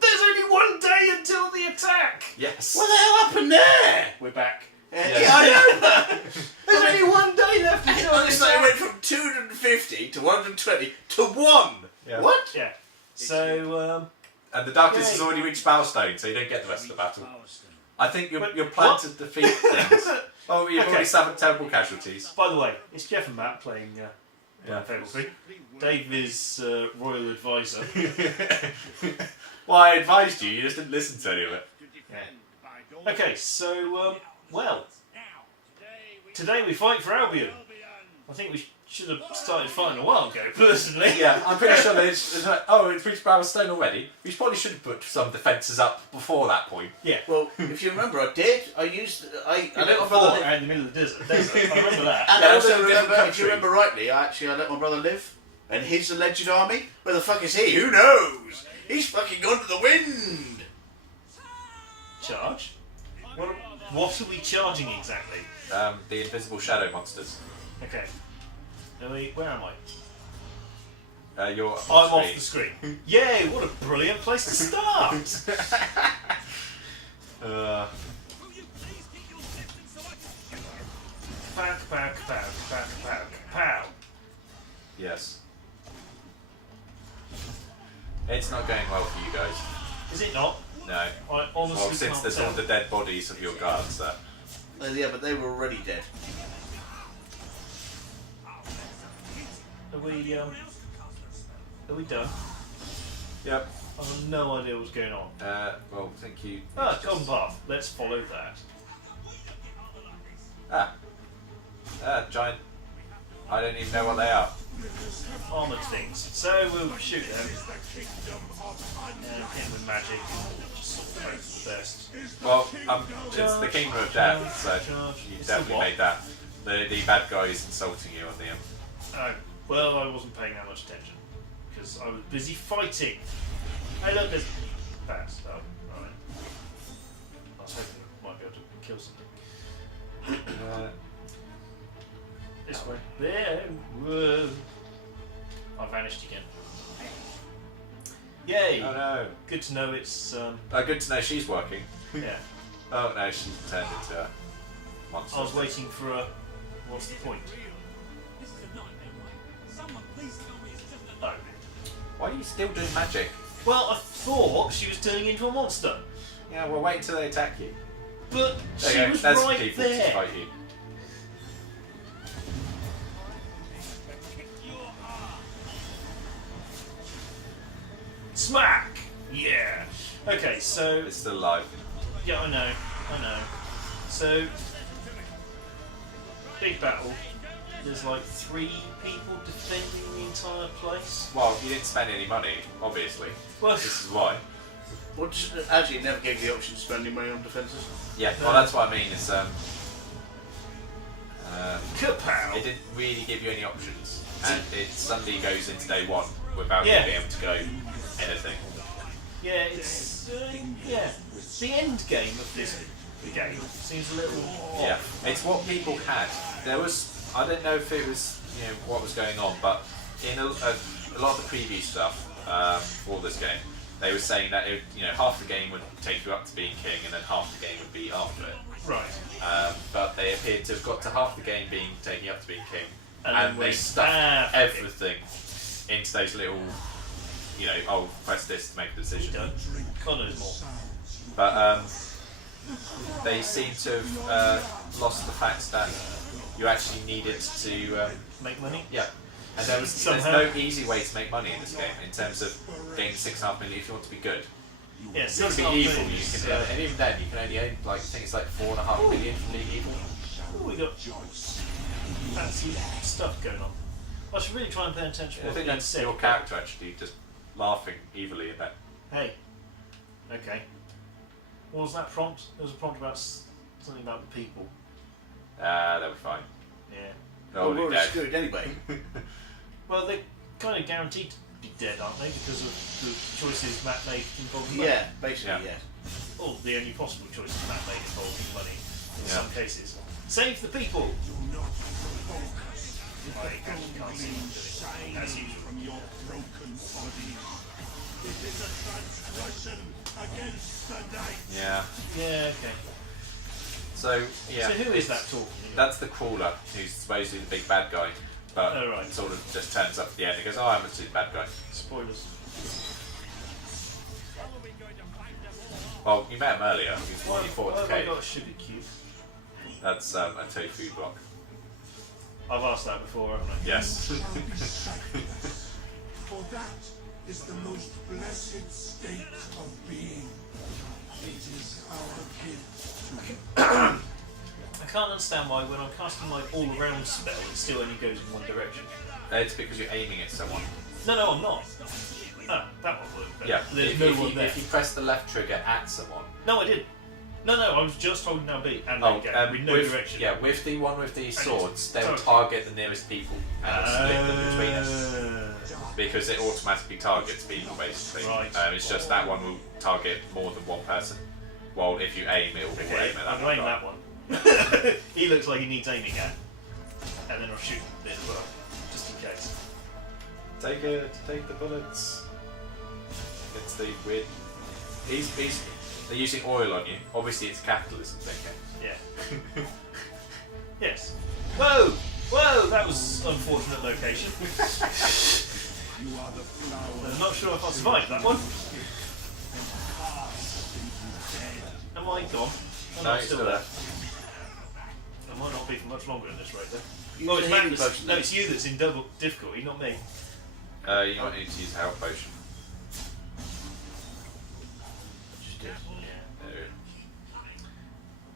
There's only one day until the attack! Yes. What the hell happened there? We're back. Yeah, I know that. There's only one day left until the So it attack! went from 250 to 120 to 1. Yeah. What? Yeah. So, And the darkness Yay. has already reached Milestone, so you don't get the rest of the battle. I think your plan what? to defeat things. Oh, you've Okay. already suffered terrible casualties. by the way, it's Geoff and Matt playing Yeah. Fable 3. Dave is royal advisor. Well, I advised you, you just didn't listen to any of it. Yeah. Okay, so, well, today we fight for Albion. I think we should have started fighting a while ago, personally. Yeah, I'm pretty sure it's like, oh, it's reached Milestone already. We probably should have put some defences up before that point. Yeah. Well, if you remember, I did. I let my Fought brother live. out in the middle of the desert. I remember that. And Yeah, I also also a different remember, if country. you remember rightly, I let my brother live. And his alleged army? Where the fuck is he? Who knows? He's fucking gone to the wind. Charge? What are we charging exactly? The invisible shadow monsters. Okay. Where am I? You're I'm off the screen. Yay, what a brilliant place to start! Pow. Yes. It's not going well for you guys. Is it not? No. I honestly Well, since can't there's tell. all the dead bodies of your guards there. Yeah, but they were already dead. Are we done? Yep. I have no idea what's going on. Well, thank you. Ah, Golden Path. Let's follow that. Giant. I don't even know what they are. Armoured things. So we'll shoot them. And hit them with magic. Just sort of hope for the best. Well, it's the Kingdom of Death, so Charge. you It's definitely the what? made that. The bad guy is insulting you on the Oh, well, I wasn't paying that much attention. Because I was busy fighting. Hey, look, there's bats. Oh, alright. I was hoping I might be able to kill something. This way. There. Whoa. I vanished again. Yay! Oh no. Good to know it's, Good to know she's working. yeah. Oh no, she's turned into a monster. I was waiting for a... What's the point? Oh. Why are you still doing magic? Well, I thought she was turning into a monster. Yeah, well, wait until they attack you. But There she you go. was There's right people to there. fight you. Smack! Yeah. Okay, so... It's still alive. Yeah, I know. So... Big battle. There's like 3 people defending the entire place. Well, you didn't spend any money, obviously. Well, This is why. Actually, it never gave you the option of spending money on defences. Yeah, well, that's what I mean. Is kapow! it didn't really give you any options, and it suddenly goes into day 1 without you Yeah. being able to go anything. Yeah, it's... yeah. The end game of this game seems a little off. Yeah, it's what people had. There was, I don't know if it was, what was going on, but in a lot of the preview stuff for this game, they were saying that half the game would take you up to being king, and then half the game would be after it. Right. But they appeared to have got to half the game being taking you up to being king, And and, then they went stuffed back. everything into those little, press this to make a decision. Done. God knows more. But they seem to have lost the fact that you actually needed to, Make money? yeah. And there's Somehow. no easy way to make money in this game in terms of getting 6.5 million if you want to be good. Yeah, If you want to be evil, you can, and even then you can only earn I think it's like 4.5 million from being evil. Oh, we got fancy stuff going on. I should really try and pay attention to I what's think being that's said. your character actually just laughing evilly at that. Hey. Okay. What was that prompt? There was a prompt about something about the people. They were fine. Yeah. They're Well, already we're dead. screwed anyway. Well, they're kind of guaranteed to be dead, aren't they? Because of the choices Matt made involving money. Yeah, basically, Yeah. yes. Or the only possible choices Matt made involving money in Yeah. some cases. Save the people! I actually can't see him doing it, as usual. From your broken body. It is a transgression against the night. Yeah. Yeah, okay. So yeah. So who is that talking? That's the crawler, who's supposedly the big bad guy, but Oh, right. sort of just turns up at the end and goes, "Oh, I'm a super bad guy." Spoilers. Well, you met him earlier. He was the one you fought Why at have the I cave. got a sugar cube? That's a tofu block. I've asked that before, haven't I? Yes. For that is the most blessed state of being. It is our gift. I can't understand why when I'm casting my all-around spell, it still only goes in one direction. It's because you're aiming at someone. No, I'm not. Ah, that one worked. Yeah. There's if, no if one you, there. if you press the left trigger at someone. No, I didn't. No, I was just holding down B and then go with no direction. Yeah, with the one with the swords, they'll Sorry. target the nearest people and it'll split them between us. Because it automatically targets people, basically. Right. It's just that one will target more than one person. While if you aim, it will Okay, aim at I'm that aiming one. that one. He looks like he needs aiming at. And then I'll shoot it as well, just in case. Take it, take the bullets. It's the weird. They're using oil on you. Obviously, it's capitalism thinking. Yeah. Yes. Whoa! That was unfortunate location. You are the flower. I'm not sure if I survived that one. Am I gone? Oh, No, I'm you're still still there. I might not be for much longer in this rate, though. Use Oh, the it's healing Magnus. potion No, then. it's you that's in double difficulty, not me. You might need to use a health potion. Just did.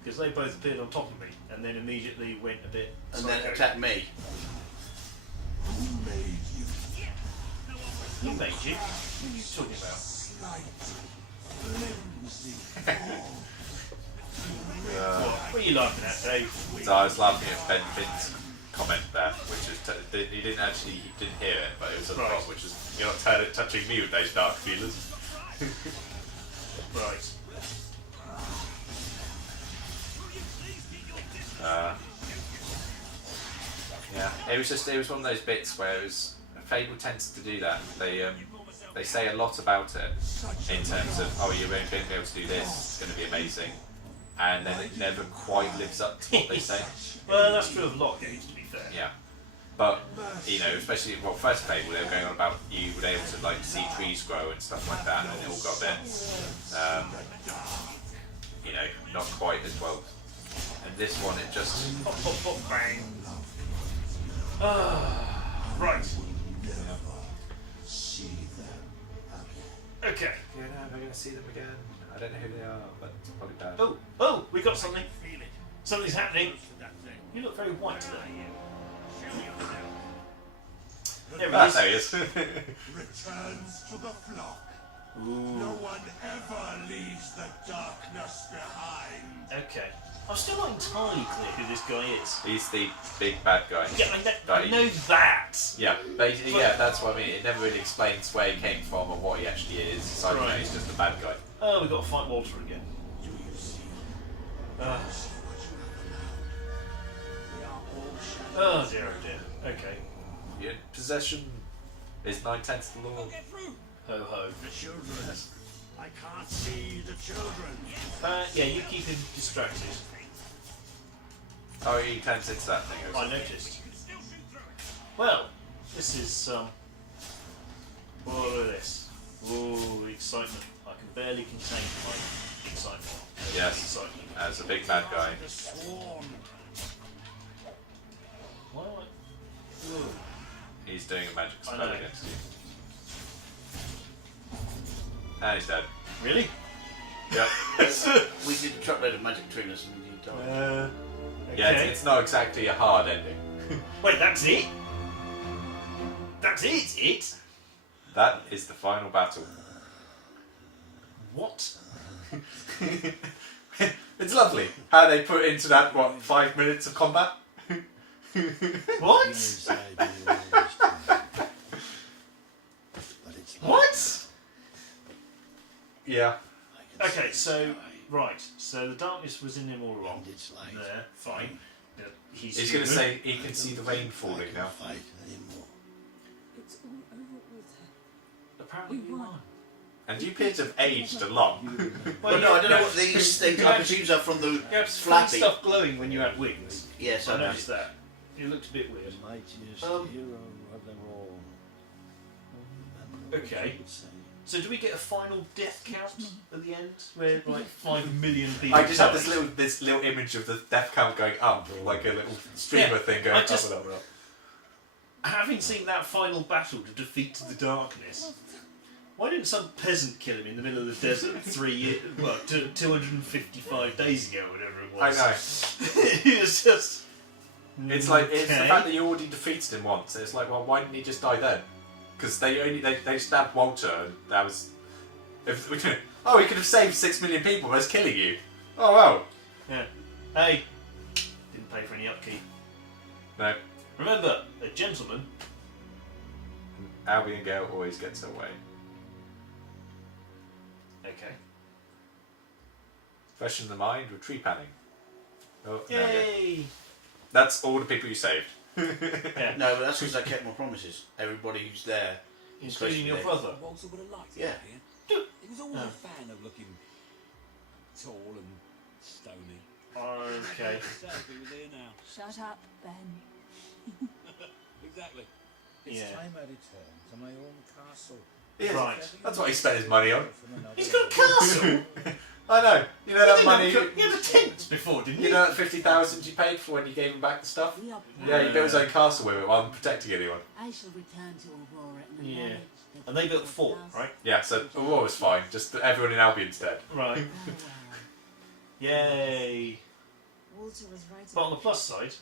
Because they both appeared on top of me and then immediately went a bit. And then psycho. attack me. Who made you? Who made you? What are you talking about? Slight, flimsy form. What are you laughing at, Dave? So I was laughing at Ben Finn's comment there, which is he didn't hear it, but it was at the Right. top, which is you're not touching me with those dark feelers. Right. Yeah, it was one of those bits where it was Fable tends to do that. They say a lot about it in terms of you're going to be able to do this, it's going to be amazing, and then it never quite lives up to what they say. Well, that's true of a lot of games, to be fair. Yeah, but especially first Fable, they were going on about you were able to like see trees grow and stuff like that, and it all got there. Not quite as well. And this one, it just Pop, pop, pop, bang. Right. See them. Okay. you're never going to see them again. I don't know who they are, but it's probably bad. Oh, we got something. Something's happening. You look very white today. There he is. There he is. Returns to the flock. No Ooh. one ever leaves the darkness behind. Okay. I'm still not entirely clear who this guy is. He's the big bad guy. Yeah, I know that. Yeah, basically, that's what I mean. It never really explains where he came from or what he actually is. Aside from that, he's just a bad guy. Oh, we've got to fight Walter again. Oh dear, oh dear. Okay. Your possession is 9/10 of the law. Ho ho. The children. I can't see the children. Yeah, you keep him distracted. Oh, he turns into that thing. I noticed. Well, this is what is this? Ooh, excitement. I can barely contain my excitement. Yes. Excitement. As a big bad guy. The swarm. Why am I? Ooh. He's doing a magic I spell know. against you. And he's dead. Really? Yep. We did a truckload of magic between us and you died. Yeah, Okay. it's not exactly a hard ending. Wait, that's it? That's it? It? That is the final battle. What? It's lovely how they put into that, 5 minutes of combat? What? What? Yeah. Okay, so right, so the darkness was in him all along. There, fine. He's going to say he can see the rain falling now. Fight anymore. It's all over, Walter. Apparently We you won. won. And you appear to have aged a lot. Well, no, I don't know what these things. I presume are from the You had flappy. stuff glowing when you had wings. Yes, I I know. noticed that. You looked a bit weird. Mightiest Um, hero of them all. Okay. Would say. So do we get a final death count at the end, where like 5 million people? I just have died? this little image of the death count going up, like a little streamer Yeah, thing going I up just- and up and up. Having seen that final battle to defeat the darkness, why didn't some peasant kill him in the middle of the desert 255 days ago, or whatever it I was? know. It's just. It's like it's the Okay. fact that you already defeated him once. It's like, well, why didn't he just die then? Because they stabbed Walter, and that was. Oh, he could have saved 6 million people by just killing you. Oh well. Yeah. Hey, didn't pay for any upkeep. No, Remember, a gentleman. Albie and Gale always gets away. Okay. Fresh in the mind with tree panning. Oh, there we go. Yay! That's all the people you saved. Yeah. No, but that's because I kept my promises. Everybody who's there, Including your especially brother. Walter would have liked Yeah. it here. He was always Oh. a fan of looking tall and stony. Okay. Sad he was here now. Shut up, Ben. Exactly. It's Yeah. time I return to my own castle. Yeah, Right. That's what he spent his money on. From another He's got a castle! I know. You know that money. He had a tent before, didn't he? You know that 50,000 you paid for when you gave him back the stuff. We are Yeah, he built his own castle with it while protecting anyone. I shall return to Aurora in the Yeah. knowledge that And they built the 4, last- right? Yeah, so Aurora was fine. Just everyone in Albion's dead. Right. Oh, well. Yay! Walter was right. But on the about plus side,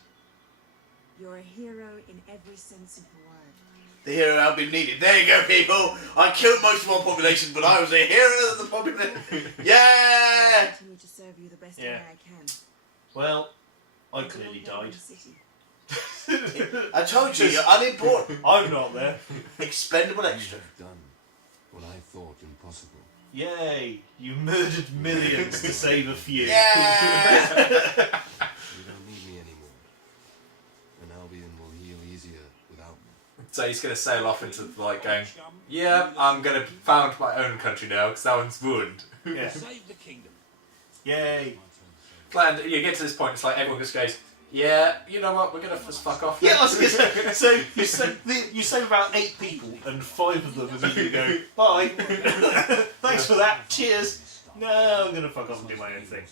You're a hero in every sense of the word. the hero I've been needed. There you go, people. I killed most of our population, but I was a hero of the population. Yeah. I'll continue to serve you the best Yeah. way I can. well, I And clearly along died. the city. I told you, you're unimportant. I'm not there. Expendable You extra. have done what I thought impossible. Yay! You murdered millions to save a few. Yeah. You don't need me anymore. And Albion will heal easier without me. So he's going to sail off into like going, yeah, I'm going to found my own country now because that one's ruined. Yeah. Save the kingdom. Yay! And you get to this point, it's like everyone just goes, yeah, you know what, we're going to just fuck off. Yeah, I was going to say, so you save about 8 people and 5 of them immediately go, bye. Thanks for that, cheers. No, I'm going to fuck off and do my own thing.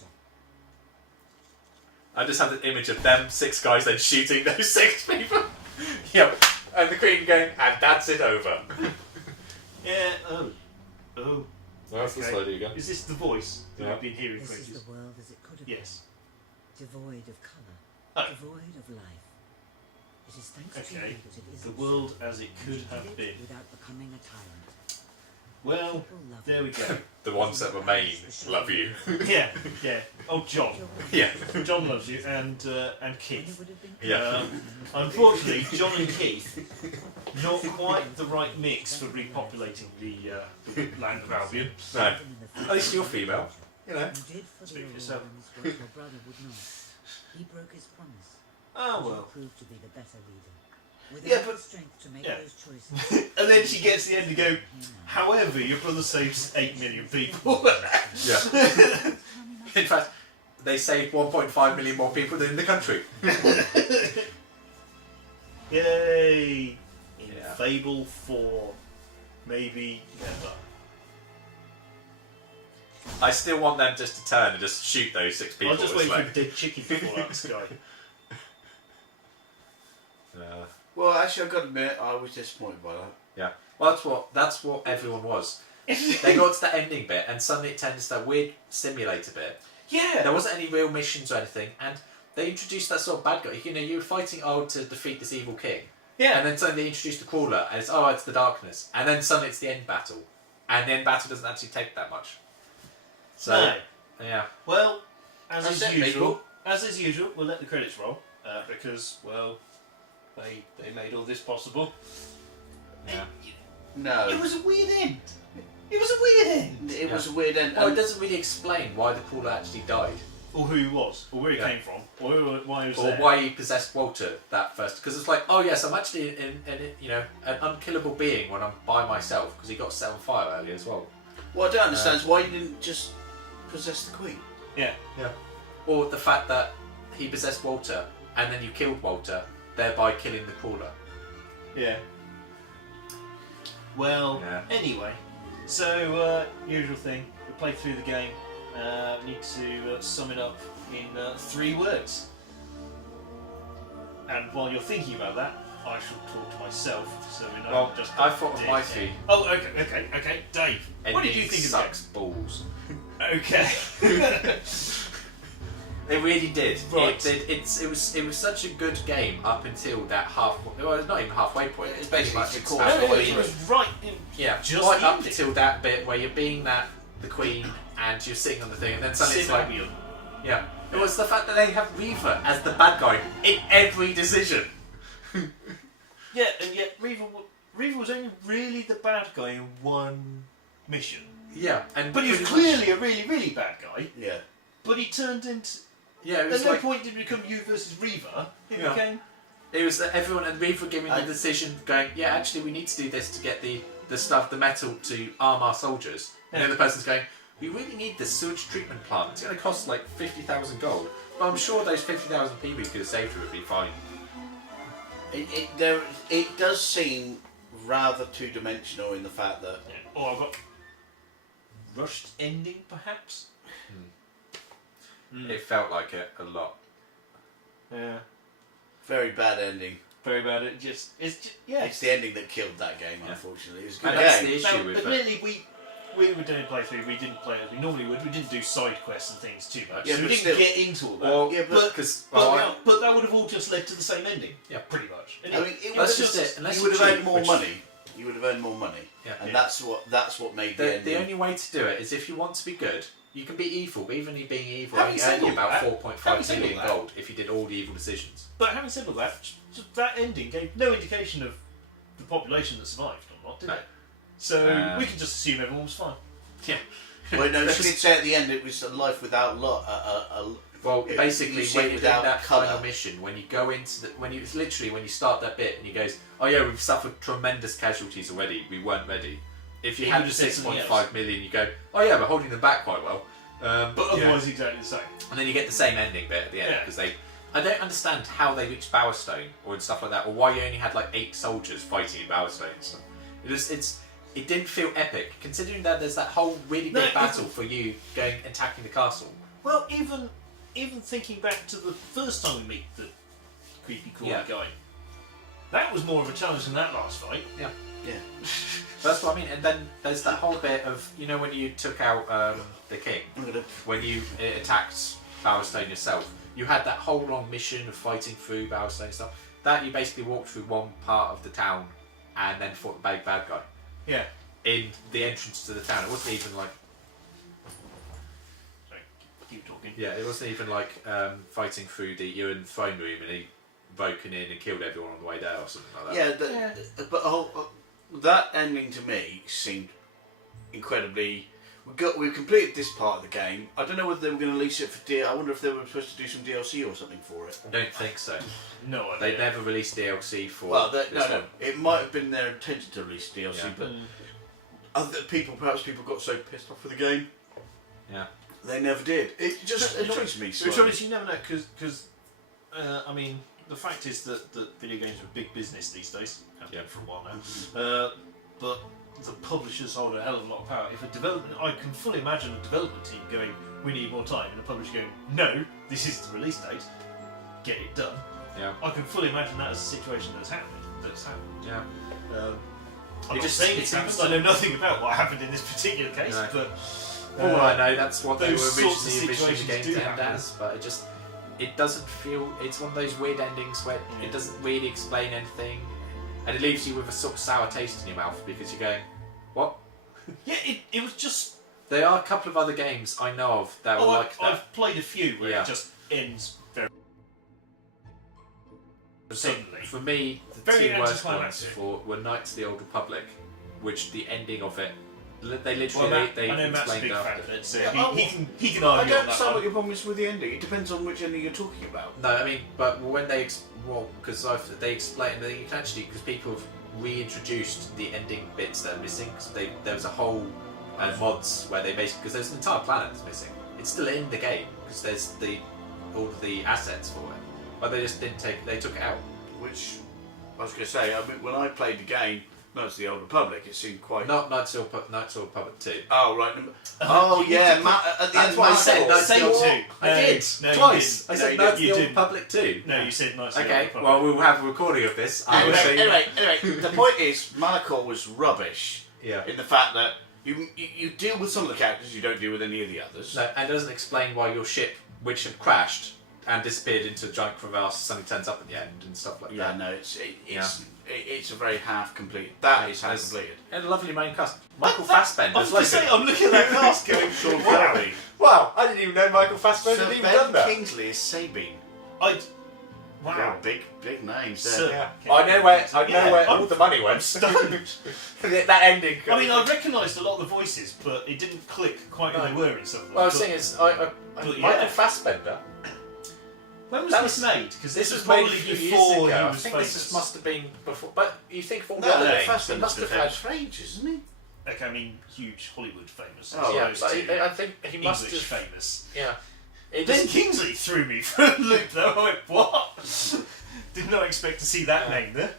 I just have the image of them 6 guys then shooting those 6 people. Yep. And the Queen going, and that's it over. Yeah, oh. Oh. Well, that's Okay. slowly again. Is this the voice that Yeah. we've been hearing for This is ages? the world as it could have been, Yes. devoid of colour, Oh. devoid of life. It is thanks to Okay. you that it is The world as it could have been. without becoming a tyrant. Well, People love there we go. The ones that remain love you. Yeah, yeah. Oh, John. Yeah. John loves you, and When it Keith. would have been Yeah. Unfortunately, John and Keith, not quite the right mix for repopulating the land of Albion. No. At least you're female. You know. You did for the Speak for yourself. Aurorans what your brother would not. He broke his promise. Oh, You well. proved to be the better leader. With Yeah, enough but- strength to make yeah. those choices. And then she gets to the end and go, however, your brother saves 8 million people. Yeah. In fact, they saved 1.5 million more people than in the country. Yay! In Yeah. Fable 4, maybe never. I still want them just to turn and just shoot those 6 people. I'll just It's wait for a like- dead chicken to fall out of the sky. Well, actually, I've got to admit, I was disappointed by that. Yeah. Well, that's what everyone was. They got to the ending bit, and suddenly it turned into that weird simulator bit. Yeah! There wasn't any real missions or anything, and they introduced that sort of bad guy. You know, you were fighting to defeat this evil king, Yeah! and then suddenly they introduced the crawler, and it's the darkness, and then suddenly it's the end battle, and the end battle doesn't actually take that much. So No. yeah, Well, as That's is it, usual, we'll let the credits roll because, well, they made all this possible. yeah. No. It was a weird end. It was a weird end. It was a weird end. Well, it and- doesn't really explain why the crawler actually died. or who he was, or where he Yeah. came from, or why he was Or there. why he possessed Walter that first, because it's like, oh yes, I'm actually an unkillable being when I'm by myself, because he got set on fire earlier as well. What I don't understand is why you didn't just possess the Queen. Yeah. Or the fact that he possessed Walter and then you killed Walter, thereby killing the crawler. Yeah. Well, Yeah. anyway, so usual thing. We play through the game. Need to sum it up in 3 words. And while you're thinking about that, I shall talk to myself. So we're not Well, just. I thought of my 3. Oh, okay, Dave. What did you think of sucks balls. that? Okay. It really did. Right. It was such a good game up until that well, it's not even halfway point. It's basically It's like a quarter halfway of the way it through. was right in Yeah, just right the up ending. until that bit where you're being the queen and you're sitting on the thing, and then suddenly it's like, Simeon. yeah. It was the fact that they have Reaver as the bad guy in every decision. Yeah, and yet Reaver was only really the bad guy in one mission. Yeah, But he was pretty clearly much- a really, really bad guy. Yeah. But he turned into. yeah. It At was no like point did it become you versus Reaver. It Yeah. became. it was everyone and Reaver giving the decision, going, yeah, actually we need to do this to get the metal to arm our soldiers. And the other person's going, we really need this sewage treatment plant. It's going to cost like 50,000 gold. But I'm sure those 50,000 people you could have saved would be fine. It does seem rather two-dimensional in the fact that Yeah. Oh, I've got. Rushed ending, perhaps? It felt like it a lot. Yeah. very bad ending. Very bad. It's just yeah. It's the ending that killed that game, Yeah. unfortunately. It was a good And that's game. the issue Now, with it. admittedly, we were doing a playthrough. We didn't play as we normally would. We didn't do side quests and things too much. Yeah, so we but didn't still- get into all that. Well, Yeah, but because but that would have all just led to the same ending. Yeah. pretty much. And I mean, it that's was just it. Unless you would you're have earned cheap, more which- money. You would have earned more money. Yeah. And Yeah. that's what made the the ending. only way to do it is if you want to be good. You can be evil, but even being evil, Having only said earn you all about that- 4.5 having said million all that- gold if you did all the evil decisions. But having said all that, just that ending gave no indication of the population that survived or not, did No. it? So we can just assume everyone was fine. Yeah. Well, no, she did say at the end it was a life without lot. Well, It- basically, you see when it you're without doing that colour. final mission, when you go into it's literally when you start that bit and you goes, oh yeah, we've suffered tremendous casualties already. We weren't ready. If you He had would the have said something 6.5 million, you go, oh yeah, we're holding them back quite well. But otherwise, exactly the same. And then you get the same ending bit at the end Yeah. because I don't understand how they reached Bowerstone or stuff like that, or why you only had like 8 soldiers fighting in Bowerstone and stuff. It didn't feel epic, considering that there's that whole really No, big battle for you going attacking the castle. Well, even thinking back to the first time we meet the creepy crawly Yeah. guy, that was more of a challenge than that last fight. Yeah. Yeah. That's what I mean. And then there's that whole bit of, when you took out the king, I'm gonna. when you attacked Bowerstone yourself, you had that whole long mission of fighting through Bowerstone and stuff. That you basically walked through one part of the town and then fought the big bad guy Yeah. in the entrance to the town. It wasn't even like Sorry, keep talking. it wasn't even like fighting through you're in the throne room and he broken in and killed everyone on the way there or something like that. Yeah, but that ending to me seemed incredibly. We've completed this part of the game. I don't know whether they were going to release it for I wonder if they were supposed to do some DLC or something for it. I don't think so. No idea. They never released DLC for Well, this no. one. It might have been their intention to release DLC, Yeah. but perhaps people got so pissed off with the game, Yeah. they never did. It just annoys me. To be slightly. honest, you never know because I mean the fact is that video games are big business these days. Have been for a while now. But the publishers hold a hell of a lot of power. If I can fully imagine a development team going, "We need more time," and a publisher going, "No, this is the release date. Get it done." Yeah. I can fully imagine that as a situation that's happened. Yeah. I'm It not just- saying it it's happened. seems- I know nothing about what happened in this particular case, No. but For all I know, that's what they were those sorts of originally envisioning the situations game do to end happen. as, but it doesn't feel. It's one of those weird endings where it doesn't really explain anything, and it leaves you with a sort of sour taste in your mouth because you're going, "What?" yeah, it was just. There are a couple of other games I know of that were like that. I've played a few where Yeah. it just ends very suddenly. For me, the Very two worst ones anticlimactic. were Knights of the Old Republic, which the ending of it They literally Matt, they I know Matt's a explained big fan after. of it, so Yeah. he can I argue don't on that understand what one. your problem is with the ending. It depends on which ending you're talking about. No, I mean, but when they because they explained that you can actually because people have reintroduced the ending bits that are missing. Cause there was a whole mods where they basically because there's an entire planet that's missing. It's still in the game because there's all of the assets for it, but they just didn't they took it out. Which I was going to say, I mean, when I played the game, Knights of the Old Republic, it seemed quite. Not Knights of Republic 2. Oh right. Oh yeah, Matt. At the That's end, what I Matt said. thought- Say two. I did No, you twice. didn't. I said No, Knights of you the Old didn't. Republic 2. No, you said Knights of the Old Okay, Republic. well we'll have a recording of this. I will say. Anyway, the point is, Malachor was rubbish Yeah. in the fact that you deal with some of the characters, you don't deal with any of the others. No, and it doesn't explain why your ship, which had crashed and disappeared into a giant crevasse, suddenly turns up at the end and stuff like Yeah, that. no, it's a very half complete. That is half There's- completed. And a lovely main cast. Michael I Fassbender. was going to say, I'm looking at that cast going, Sean wow. Connery. Wow, I didn't even know Michael Fassbender Sir had even Ben done that. Kingsley is Sabine. Wow. Yeah, big names there. Sir- Yeah. I know where Yeah, all the money went. Stunned. That ending. I mean, I recognised a lot of the voices, but it didn't click quite who No. they were in some of them. Well, I was But saying is, but Michael yeah. Fassbender. when was that this was- made? Because This was was made a probably few years before ago. he I was think famous. this must have been before. But you think of all the No, other no, names, they Fassbender's must been have famous had. for ages, isn't he? Okay, I mean, huge Hollywood famous. Oh, as Yeah, opposed but to I think he must English have. famous. Yeah. It Ben just, Kingsley threw me for a loop though. I went, what? Did not expect to see that name there.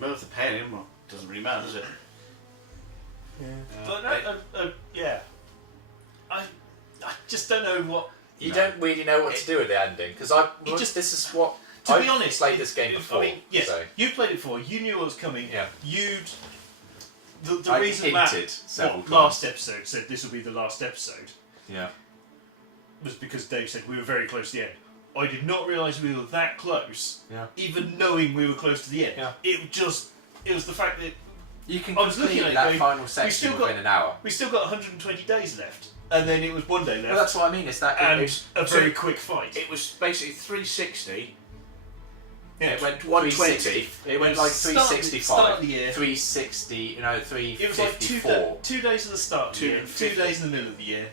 Well, if they're paying him, well, doesn't really matter, does it? But yeah, I just don't know what. you don't really know what to do with the ending because I. It just- this is what. To I've be honest, played this game before. I mean, yes, So. you played it before. You knew what was coming. Yeah. The I reason hinted Matt several times. last episode said this will be the last episode Yeah. was because Dave said we were very close to the end. I did not realise we were that close, Yeah. even knowing we were close to the end. Yeah. It was the fact that You can I was looking complete at it that going, final section still got- within an hour. we still got 120 days left, and then it was one day left, Well, that's what I mean. Is that and it, a very quick fight. It was basically 360. Yeah. it went 120. 360. It went like Start of 365, the year. 360. You know, It was like 354. 2 days at the start of the year, 2 250. days in the middle of the year,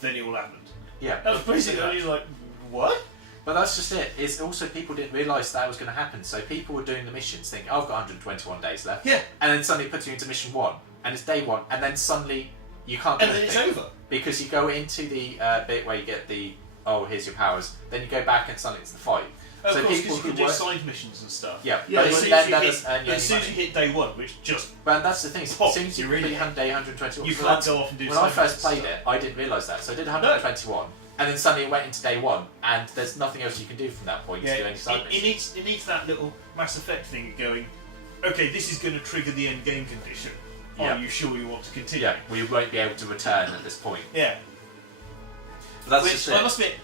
then it all happened. Yeah. That was basically, I was like, what? But that's just it. It's also people didn't realise that was going to happen. So people were doing the missions thinking, oh, I've got 121 days left. Yeah. And then suddenly it puts you into mission 1. And it's day 1. And then suddenly you can't do And then it's anything. over. Because you go into the bit where you get the, oh, here's your powers. Then you go back and suddenly it's the fight. Of so course, people because you who can do work... side missions and stuff. Yeah, Yeah, but but as it's- soon as that you doesn't earn you as soon any as you money. hit day 1, which just But that's the thing. As Pop, soon as you you're in complete it. day 121, You so can't that's- go off and do when I side first missions played and it, I didn't realise that. So I did 121, and then suddenly it went into day 1, and there's nothing else you can do from that point yeah, to do any side it needs that little Mass Effect thing of going, okay, this is going to trigger the end game condition. Yeah. Are you sure you want to continue? Yeah, we won't be able to return at this point. Yeah. But that's Which just I it. must admit,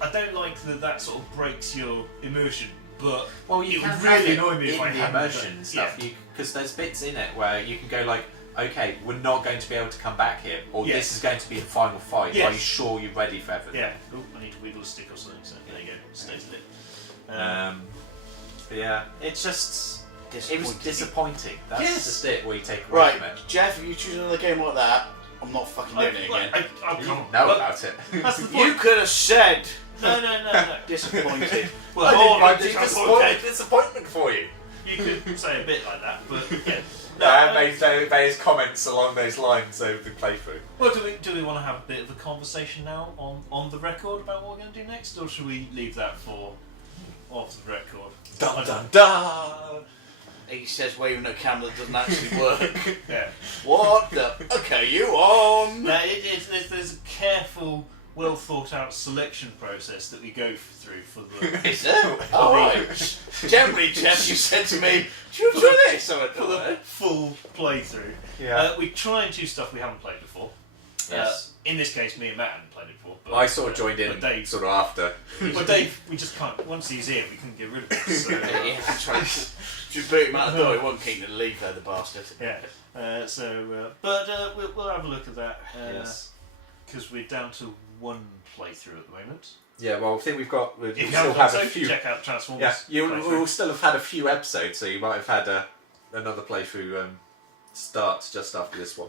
I don't like that sort of breaks your immersion, but Well, you it can would have really it annoy me if in I the hadn't immersion done- and stuff. yeah. Because there's bits in it where you can go like, okay, we're not going to be able to come back here, or Yes. this is going to be the final fight. Yes. Are you sure you're ready for everything? yeah. Oh, I need to wiggle a stick or something, so there you go, stays lit. But yeah, it's just it was Disappointing. disappointing. That's Yes. just it. What you take away Right, from it. Jeff, if you choose another game like that, I'm not fucking doing it again. I You can't know but about it. That's the You point. could have said No. disappointed. Well, I hold didn't on, mind the disappointed. disappointment for you. You could say a bit like that, but yeah. No, I made various comments along those lines over the playthrough. Well, do we want to have a bit of a conversation now on the record about what we're going to do next, or should we leave that for off the record? Dun dun dun! He says waving at a camera that doesn't actually work. Yeah. What the? Okay, you on? Now, there's a careful, well thought out selection process that we go through for the Is there? Alright. Generally, Jeff, you said to me, do you enjoy this? I went, for the full playthrough. Yeah. We try and choose stuff we haven't played before. Yes. In this case, me and Matt hadn't played it before. But, I sort of joined in But Dave, sort of after. but Dave, we just can't. Once he's here, we couldn't get rid of him. So, Yeah, that's right. Just boot him out the door, he wasn't keen to leave there, the bastard. yeah. We'll have a look at that. Yes. Because we're down to one playthrough at the moment. Yeah, well, I think we've got. We'll If you still haven't have done a so, few. check out Transformers. Yeah, playthrough. we'll still have had a few episodes, so you might have had another playthrough start just after this one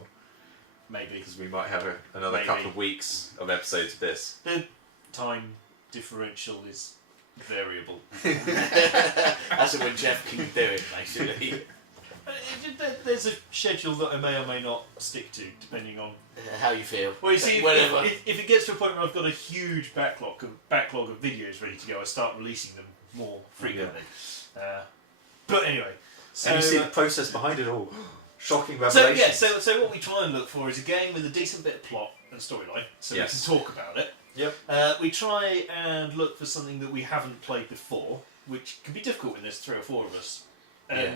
Maybe. because we might have another Maybe. couple of weeks of episodes of this. The time differential is variable. That's when Geoff can do it, basically. There's a schedule that I may or may not stick to, depending on. How you feel. Well, you see, Whatever. if it gets to a point where I've got a huge backlog of videos ready to go, I start releasing them more frequently. But anyway, so And you see the process behind it all. Shocking so revelation. so what we try and look for is a game with a decent bit of plot and storyline, so Yes. we can talk about it. Yep. We try and look for something that we haven't played before, which can be difficult when there's 3 or 4 of us. Yeah.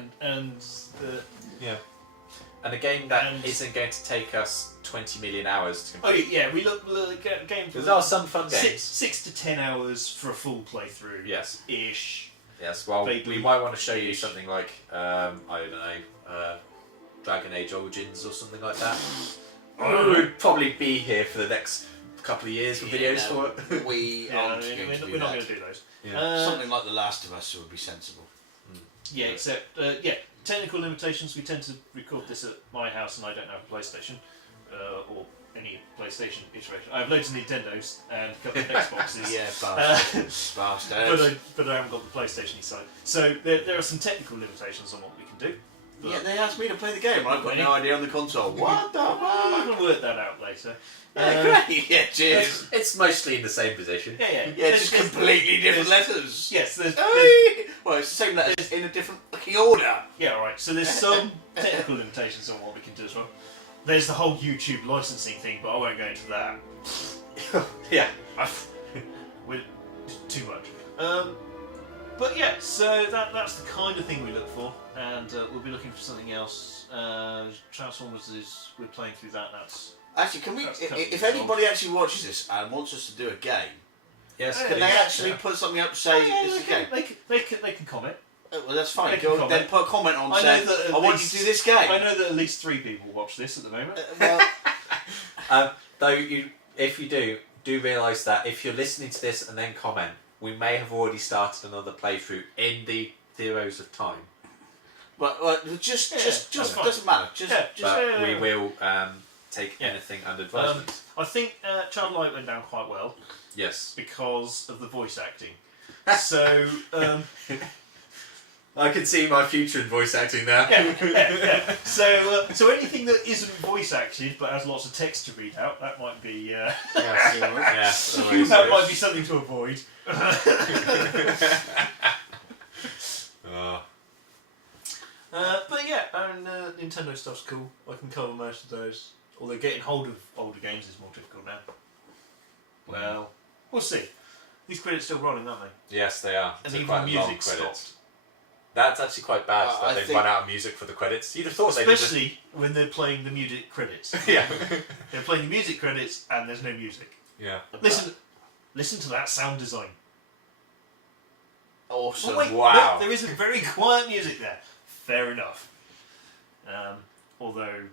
And a game that And- isn't going to take us 20 million hours to Oh complete. yeah, we look at games. There are some fun games. 6 to 10 hours for a full playthrough. Yes. Ish. Yes, well, Vaguely we might want to show you ish. something like, I don't know, Dragon Age Origins or something like that. We would probably be here for the next couple of years for videos for it. We Yeah, aren't going to do we're not that. going to do those. Yeah. Something like The Last of Us would be sensible. Yeah, except technical limitations. We tend to record this at my house, and I don't have a PlayStation or any PlayStation iteration. I have loads of Nintendos and a couple of Xboxes. Yeah, bastards. But I haven't got the PlayStation side. So there are some technical limitations on what we can do. But Yeah, they asked me to play the game. I've got no idea on the console. What the fuck? we'll work that out later. Yeah, great. Yeah, cheers. It's mostly in the same position. Yeah. Yeah, just completely different letters. Yes, there's Well, it's the same letters in a different fucking order. yeah, all right. So there's some technical limitations on what we can do as well. There's the whole YouTube licensing thing, but I won't go into that. Yeah. We're too much. But yeah, so that's the kind of thing we look for, and we'll be looking for something else. Transformers is we're playing through that. That's Actually, can we? That's coming If from- anybody actually watches this and wants us to do a game, Yes. can they actually put something up to say it's a game? they can comment. Well, that's fine. They can Go comment. then put a comment on I know saying, that at I want you least- to do this game. I know that at least 3 people watch this at the moment. Well, Though if you do realise that if you're listening to this and then comment, we may have already started another playthrough in the Heroes of Time. but just that's fine. doesn't matter. Just But we will take anything under advisement. I think Childlight went down quite well Yes. because of the voice acting. So I can see my future in voice acting now. yeah. So anything that isn't voice acted but has lots of text to read out, that might be Yes. that might be something to avoid. But yeah, and Nintendo stuff's cool. I can cover most of those. Although getting hold of older games is more difficult now. Well, we'll see. These credits still running, aren't they? Yes, they are. And So even quite the long music credits. stopped. That's actually quite bad I that they've think- run out of music for the credits. You'd have thought they'd Especially when they're playing the music credits. just... Yeah. They're playing the music credits and there's no music. Yeah. Listen to that sound design. awesome. Oh, wait, Wow. there is a very quiet music there. Fair enough. Although,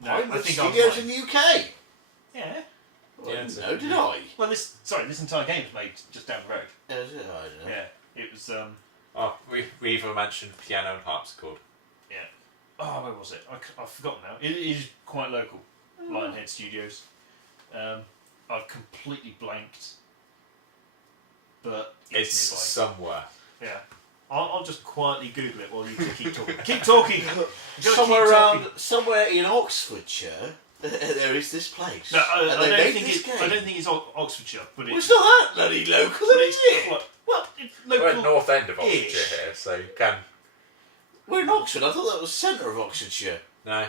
no, I'm I with think I'm studios fine. in the UK. Yeah. Well, Yeah, it's no, did I? Well, this entire game was made just down the road. Is it? I don't know. Yeah, it was. Oh, we even mentioned piano and harpsichord. Oh, where was it? I've forgotten now. It is quite local. Lionhead Studios. I've completely blanked. But It's somewhere. nearby. Yeah. I'll just quietly Google it while you keep talking. Keep talking! Somewhere in Oxfordshire, there is this place. No, And I they don't made think this it. game. I don't think it's Oxfordshire, but Well, it's. it's not that bloody local, but is it's it? quite- well, it's We're local. at north end of Oxfordshire ish. here, so you can... We're in Oxford. I thought that was the centre of Oxfordshire. No.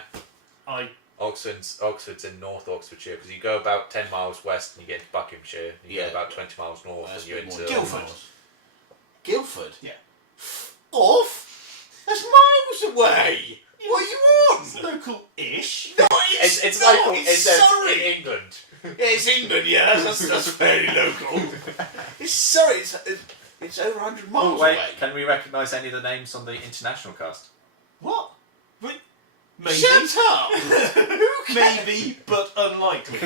Oxford's in North Oxfordshire because you go about 10 miles west and you get into Buckinghamshire. You Yeah. go about 20 miles north That's and you're a bit into more Guildford. Guildford? Yeah. Off? That's miles away. What are you It's on? local-ish. No, It's not. local. It's It's Surrey. in England. Yeah, it's England. Yeah, that's very local. It's Surrey. It's over 100 miles Oh, wait, away. can we recognise any of the names on the international cast? What? But maybe. Shut up. Who cares? Maybe, but unlikely.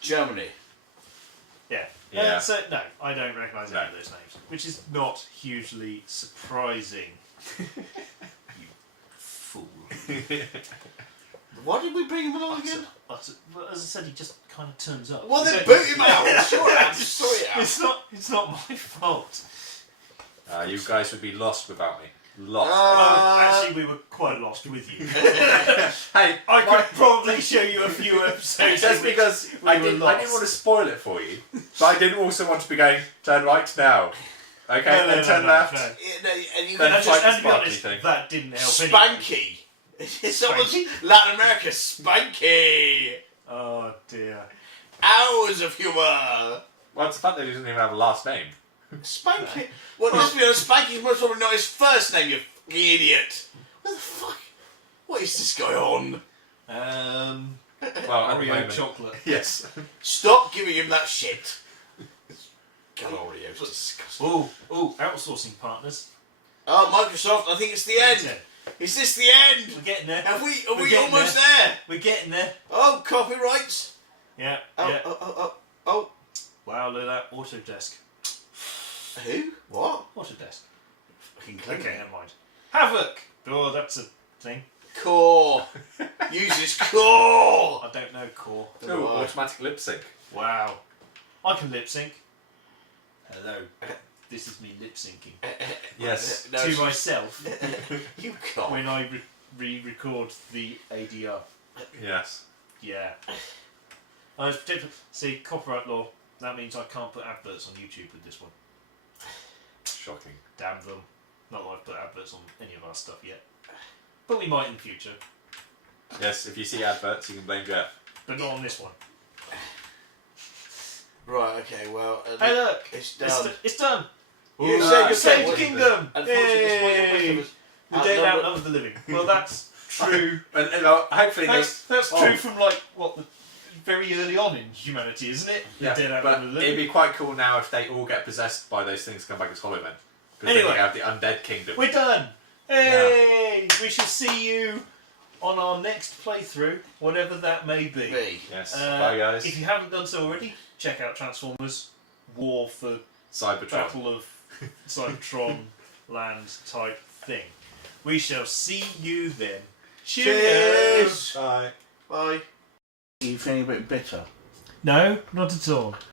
Germany. Yeah. Yeah. So no, I don't recognise any No. of those names, which is not hugely surprising. You fool. Why did we bring him along again? As I said, he just kind of turns up. Well, then You boot don't- him out. Sure, I'll just sort it out. It's not my fault. You guys would be lost without me. Lost. Actually, we were quite lost with you. Hey, I could probably show you a few episodes. just in which because we I were didn't lost. want to spoil it for you, but I didn't also want to be going turn right now. Okay, then turn left. no. Yeah, no, and you Then And, fight the and to be sparkly honest, thing. that didn't help anyway. Spanky. Someone's Latin America. Spanky. Oh dear. Hours of humour. Well, it's the fact that he doesn't even have a last name. Spanky. Well, let's be honest. Spanky's most probably not his first name. You fucking idiot. What the fuck? What is this guy on? Well, at the Oreo moment- chocolate. Yes. Stop giving him that shit. God, Oreo's disgusting. Oh, outsourcing partners. Oh, Microsoft. I think it's the end. Is this the end? We're getting there. Are we We're getting almost there? We're getting there. Oh, copyrights. Yeah. Oh, yeah. oh. Wow, look at that Autodesk. Who? What? Autodesk. Fucking Okay, never mind. Havoc. Oh, that's a thing. Core. Uses core. I don't know core. Oh, automatic lip sync. Wow. I can lip sync. Hello. This is me lip syncing Yes. No, to myself you can't. when I re-record the ADR. Yes. Yeah. I was see copyright law. That means I can't put adverts on YouTube with this one. Shocking. Damn them. Not that I've put adverts on any of our stuff yet, but we might in the future. Yes, if you see adverts, you can blame Geoff. But not on this one. Right. Okay. Well. Hey, look! It's done. It's done. You Ooh, saved your saved the time. kingdom. Unfortunately, despite your Yay! wishes, The dead outnumber the living. Well, that's true. And hopefully That's Oh. true from like what the very early on in humanity, isn't it? The yeah, dead but outnumber the it'd living. be quite cool now if they all get possessed by those things and come back as hollow men. Because Anyway. then you have the undead kingdom. We're done. Hey! We shall see you on our next playthrough, whatever that may be. Me. Yes. Bye, guys. If you haven't done so already, check out Transformers War for Cybertron. Battle of Cybertron Land type thing. We shall see you then. Cheers. Bye. Bye. Are you feeling a bit bitter? No, not at all.